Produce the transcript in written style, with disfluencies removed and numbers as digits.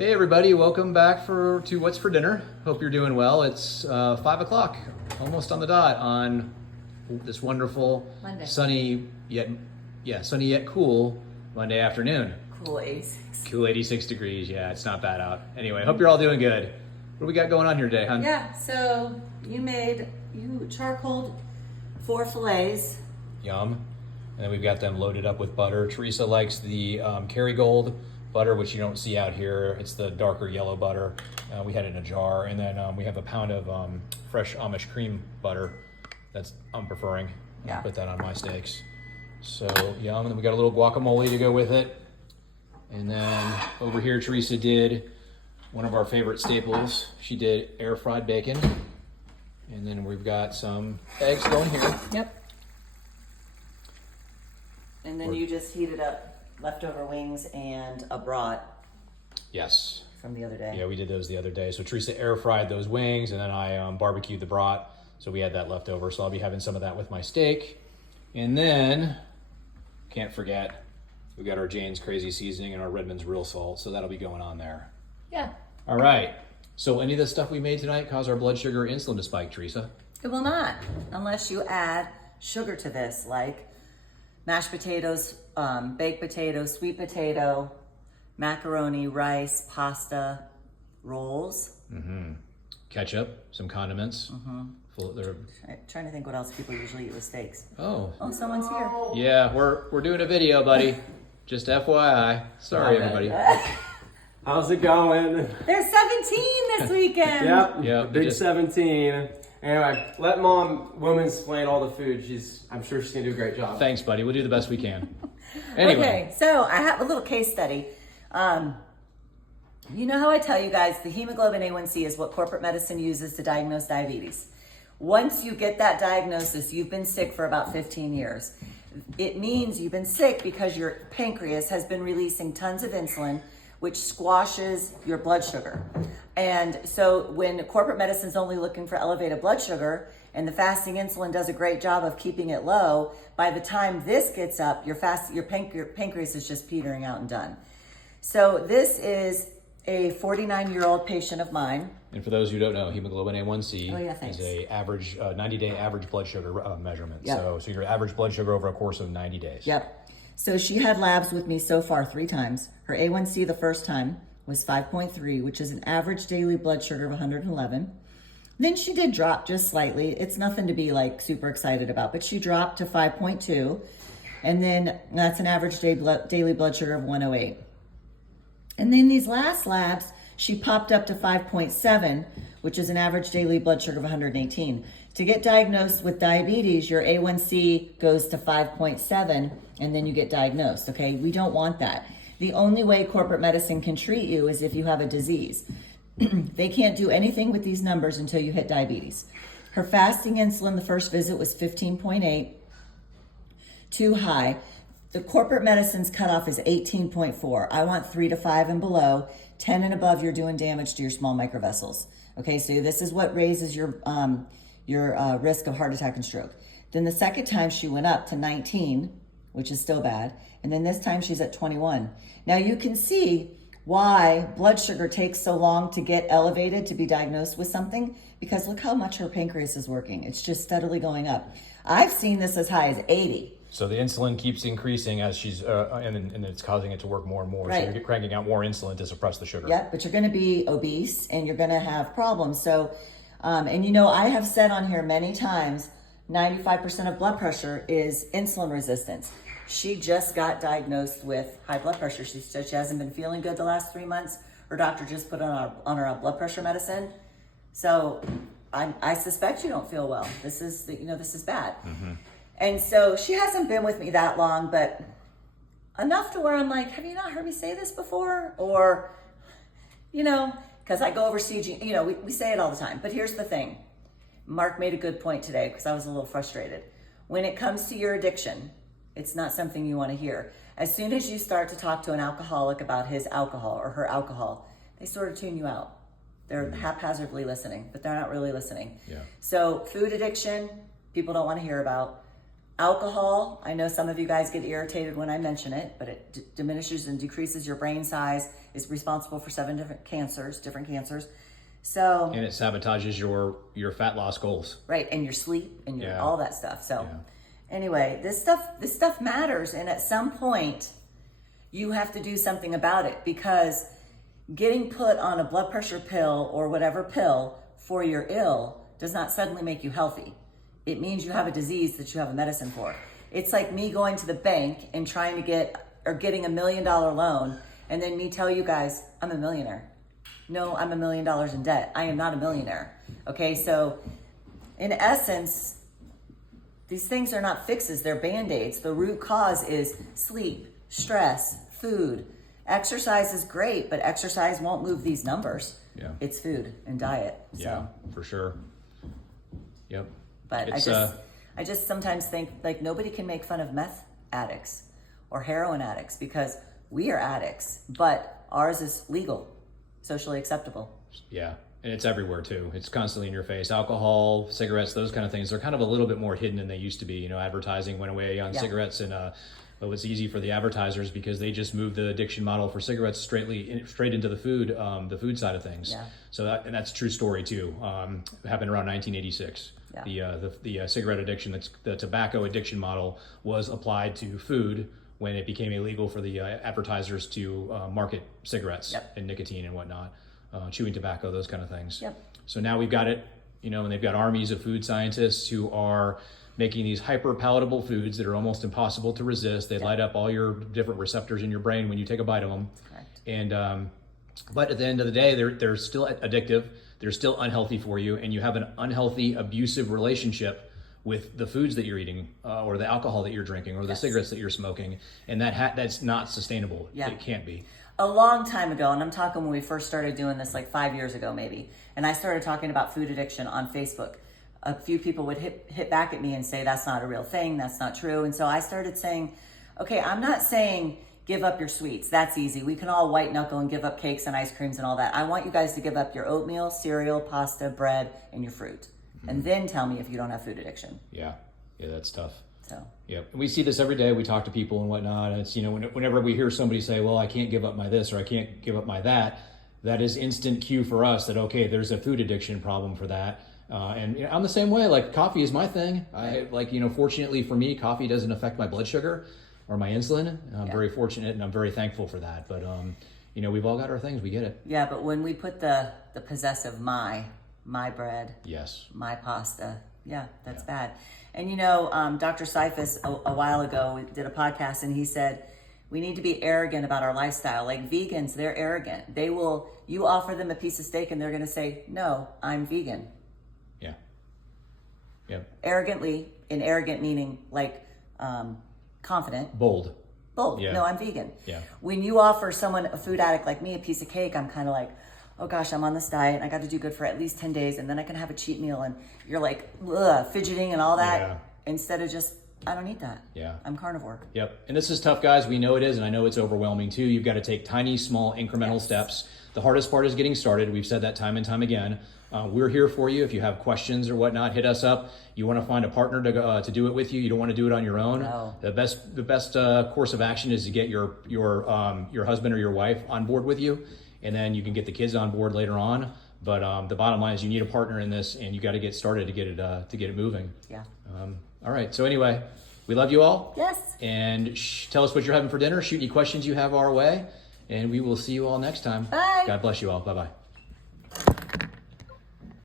Hey everybody, welcome back to What's for Dinner. Hope you're doing well. It's 5 o'clock, almost on the dot on this wonderful Monday. sunny yet cool Monday afternoon. Cool 86. Cool 86 degrees, yeah, it's not bad out. Anyway, hope you're all doing good. What do we got going on here today, hon? Yeah, so you charcoaled 4 fillets. Yum. And then we've got them loaded up with butter. Teresa likes the Kerrygold butter, which you don't see out here. It's the darker yellow butter. We had it in a jar. And then we have a pound of fresh Amish cream butter that's I'm preferring. Yeah. I'll put that on my steaks. So yum. And then we got a little guacamole to go with it. And then over here, Teresa did one of our favorite staples. She did air fried bacon. And then we've got some eggs going here. Yep. And then you just heated up leftover wings and a brat. Yes. From the other day. Yeah, we did those the other day. So Teresa air fried those wings, and then I barbecued the brat. So we had that left over. So I'll be having some of that with my steak. And then, can't forget, we got our Jane's Crazy Seasoning and our Redmond's Real Salt. So that'll be going on there. Yeah. All right. So any of the stuff we made tonight cause our blood sugar or insulin to spike, Teresa? It will not, unless you add sugar to this, like mashed potatoes, baked potato, sweet potato, macaroni, rice, pasta, rolls. Mm-hmm. Ketchup, some condiments. Mm-hmm. Trying to think what else people usually eat with steaks. Oh, someone's here. Yeah, we're doing a video, buddy. Just FYI. Sorry, everybody. How's it going? They're 17 this weekend. Yep. Big 17. Anyway, let Mom woman-splain all the food. I'm sure she's gonna do a great job. Thanks, buddy. We'll do the best we can. Anyway. Okay, so I have a little case study. You know how I tell you guys the hemoglobin A1C is what corporate medicine uses to diagnose diabetes. Once you get that diagnosis, you've been sick for about 15 years. It means you've been sick because your pancreas has been releasing tons of insulin, which squashes your blood sugar. And so when corporate medicine's only looking for elevated blood sugar and the fasting insulin does a great job of keeping it low, by the time this gets up, your pancreas is just petering out and done. So this is a 49-year-old patient of mine. And for those who don't know, hemoglobin A1C thanks. is a average 90-day average blood sugar measurement. Yep. So your average blood sugar over a course of 90 days. Yep. So she had labs with me so far 3 times. Her A1C the first time was 5.3, which is an average daily blood sugar of 111. Then she did drop just slightly. It's nothing to be like super excited about, but she dropped to 5.2. And then that's an average daily blood sugar of 108. And then these last labs, she popped up to 5.7, which is an average daily blood sugar of 118. To get diagnosed with diabetes, your A1C goes to 5.7, and then you get diagnosed, okay? We don't want that. The only way corporate medicine can treat you is if you have a disease. They can't do anything with these numbers until you hit diabetes. Her fasting insulin, the first visit was 15.8, too high. The corporate medicine's cutoff is 18.4. I want 3 to 5 and below. 10 and above, you're doing damage to your small microvessels. Okay, so this is what raises your risk of heart attack and stroke. Then the second time she went up to 19, which is still bad. And then this time she's at 21. Now you can see why blood sugar takes so long to get elevated to be diagnosed with something, because look how much her pancreas is working. It's just steadily going up. I've seen this as high as 80. So the insulin keeps increasing as she's, and it's causing it to work more and more. Right. So you're cranking out more insulin to suppress the sugar. Yep, but you're going to be obese and you're going to have problems. So, and you know, I have said on here many times, 95% of blood pressure is insulin resistance. She just got diagnosed with high blood pressure. She said she hasn't been feeling good the last 3 months. Her doctor just put on her blood pressure medicine. So I suspect you don't feel well. This is bad. Mm-hmm. And so she hasn't been with me that long, but enough to where I'm like, have you not heard me say this before? Or, because I go over CG, we say it all the time. But here's the thing. Mark made a good point today because I was a little frustrated. When it comes to your addiction, it's not something you want to hear. As soon as you start to talk to an alcoholic about his alcohol or her alcohol, they sort of tune you out. They're haphazardly listening, but they're not really listening. Yeah. So food addiction, people don't want to hear about. Alcohol, I know some of you guys get irritated when I mention it, but it diminishes and decreases your brain size, is responsible for 7 different cancers. So, And it sabotages your fat loss goals. right, and your sleep and your Yeah. all that stuff. So Yeah. anyway, this stuff matters, and at some point you have to do something about it, because getting put on a blood pressure pill or whatever pill for your ill does not suddenly make you healthy. It means you have a disease that you have a medicine for. It's like me going to the bank and trying to getting $1 million loan, and then me tell you guys I'm a millionaire. No, I'm $1 million in debt. I am not a millionaire. Okay, so in essence, these things are not fixes, they're band-aids. The root cause is sleep, stress, food. Exercise is great, but exercise won't move these numbers. Yeah. It's food and diet. So. Yeah, for sure. Yep. But It's, I just sometimes think like nobody can make fun of meth addicts or heroin addicts, because we are addicts, but ours is legal, socially acceptable. Yeah, and it's everywhere too. It's constantly in your face. Alcohol, cigarettes, those kind of things, they're kind of a little bit more hidden than they used to be. You know, advertising went away on cigarettes, and it was easy for the advertisers because they just moved the addiction model for cigarettes straight into the food side of things. Yeah. So that's a true story too. It happened around 1986. Yeah. The cigarette addiction, the tobacco addiction model was applied to food when it became illegal for the advertisers to market cigarettes and nicotine and whatnot, chewing tobacco, those kind of things. Yep. So now we've got it, and they've got armies of food scientists who are making these hyper palatable foods that are almost impossible to resist. They light up all your different receptors in your brain when you take a bite of them. Correct. And but at the end of the day, they're still addictive. They're still unhealthy for you, and you have an unhealthy, abusive relationship with the foods that you're eating, or the alcohol that you're drinking, or the cigarettes that you're smoking, and that's not sustainable. Yeah. It can't be. A long time ago, and I'm talking when we first started doing this, like 5 years ago maybe, and I started talking about food addiction on Facebook. A few people would hit back at me and say, that's not a real thing, that's not true. And so I started saying, okay, I'm not saying give up your sweets. That's easy. We can all white knuckle and give up cakes and ice creams and all that. I want you guys to give up your oatmeal, cereal, pasta, bread, and your fruit. And then tell me if you don't have food addiction. Yeah, that's tough. So. Yep. And we see this every day. We talk to people and whatnot. And it's, whenever we hear somebody say, well, I can't give up my this or I can't give up my that, that is instant cue for us that, okay, there's a food addiction problem for that. And I'm the same way. Like, coffee is my thing. Fortunately for me, coffee doesn't affect my blood sugar or my insulin. I'm very fortunate, and I'm very thankful for that. But, we've all got our things. We get it. Yeah, but when we put the possessive my bread, yes, my pasta, that's bad. And Dr. Seifus a while ago did a podcast, and he said we need to be arrogant about our lifestyle. Like vegans, they're arrogant. You offer them a piece of steak and they're going to say, no, I'm vegan. Yeah. Yep. Arrogantly, and arrogant meaning like confident. Bold. Yeah. No, I'm vegan. Yeah. When you offer someone, a food addict like me, a piece of cake, I'm kind of like, oh gosh, I'm on this diet and I got to do good for at least 10 days and then I can have a cheat meal, and you're like fidgeting and all that instead of just, I don't eat that. Yeah. I'm carnivore. Yep. And this is tough, guys. We know it is, and I know it's overwhelming too. You've got to take tiny, small, incremental steps. The hardest part is getting started. We've said that time and time again. We're here for you. If you have questions or whatnot, hit us up. You want to find a partner to do it with you. You don't want to do it on your own. No. The best course of action is to get your husband or your wife on board with you, and then you can get the kids on board later on. But the bottom line is you need a partner in this, and you got to get started to get it moving. Yeah. All right. So anyway, we love you all. Yes. And tell us what you're having for dinner. Shoot any questions you have our way, and we will see you all next time. Bye. God bless you all. Bye-bye.